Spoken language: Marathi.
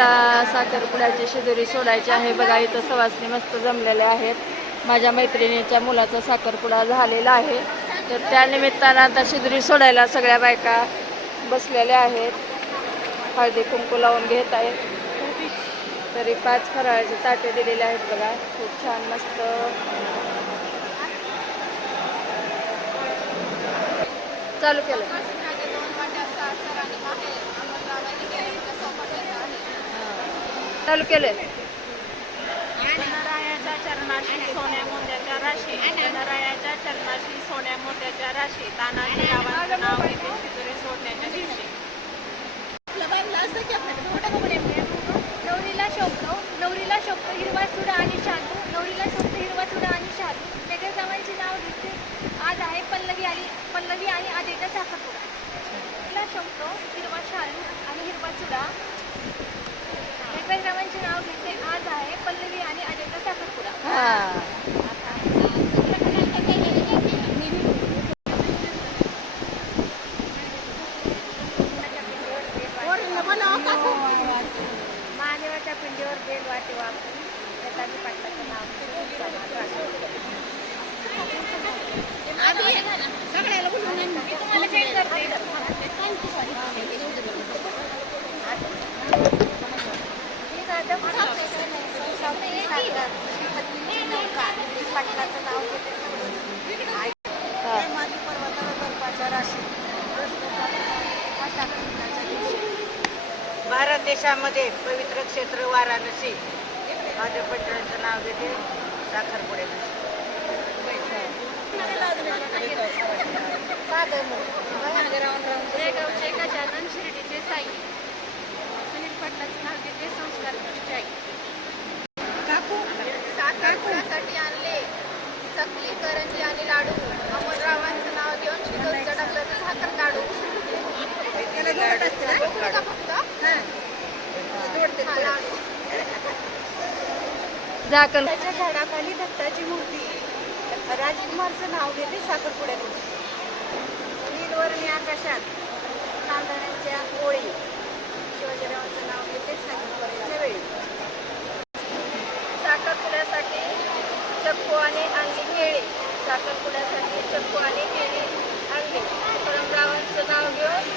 मला साखरपुड्याची शिदोरी सोडायची आहे. बघा इथं सवासनी मस्त जमलेल्या आहेत. माझ्या मैत्रिणीच्या मुलाचा साखरपुडा झालेला आहे. तर त्या निमित्तानं आता शिदोरी सोडायला सगळ्या बायका बसलेल्या आहेत. हळदी कुंकू लावून घेत आहेत. तरी पाच फराळाचे ताटे दिलेले आहेत बघा. खूप छान मस्त. चालू केलं. चालू केलं गणरायाच्या चरणाशी सोन्या मोत्याच्या राशी गणरायाच्या चरणाशी सोन्या मोत्याच्या राशी तानाजी रावांचं नाव घेते शिदोरी सोडण्याच्या दिवशी. नवरीला शोभतो नवरीला शोभतो हिरवा चुडा आणि शालू. नवरीला शोभतो हिरवा चुडा आणि शालू. वेगळ्या जावांचे नाव घेते आज आहे पल्लवी आणि पल्लवी आणि आदित्य साखरपुडा. तिला शोभतो हिरवा शालू आणि हिरवा चुडा. साखरपुडा हा महादेवाच्या पिंडीवर बेल वाटे वापरून नेताजी पाटलाचं नाव मी तुम्हाला सेंड करते भारत देशामध्ये पवित्र क्षेत्र वाराणसी. माझ्या पंचायतचं नाव घेते साखरपुडे. जळगावचे चकली करंजी आणि लाडू. अमररावांचं नाव घेऊन साखर उकडू का फक्त? हा, लाडू. झाकण त्याच्या झाडाखाली दत्ताची मूर्ती. राजकुमारचं नाव घेते साखरपुड्या दिवशी नीलवर्णी आकाशात तांदळाच्या ओळी शिवाजीरावांचं नाव घेते साखरपुड्याच्या वेळी साखरपुड्यासाठी चक्कू आणि आणली केळी साखरपुड्यासाठी चक्कू आणि केळी आणली. परमरावांचं नाव घेऊन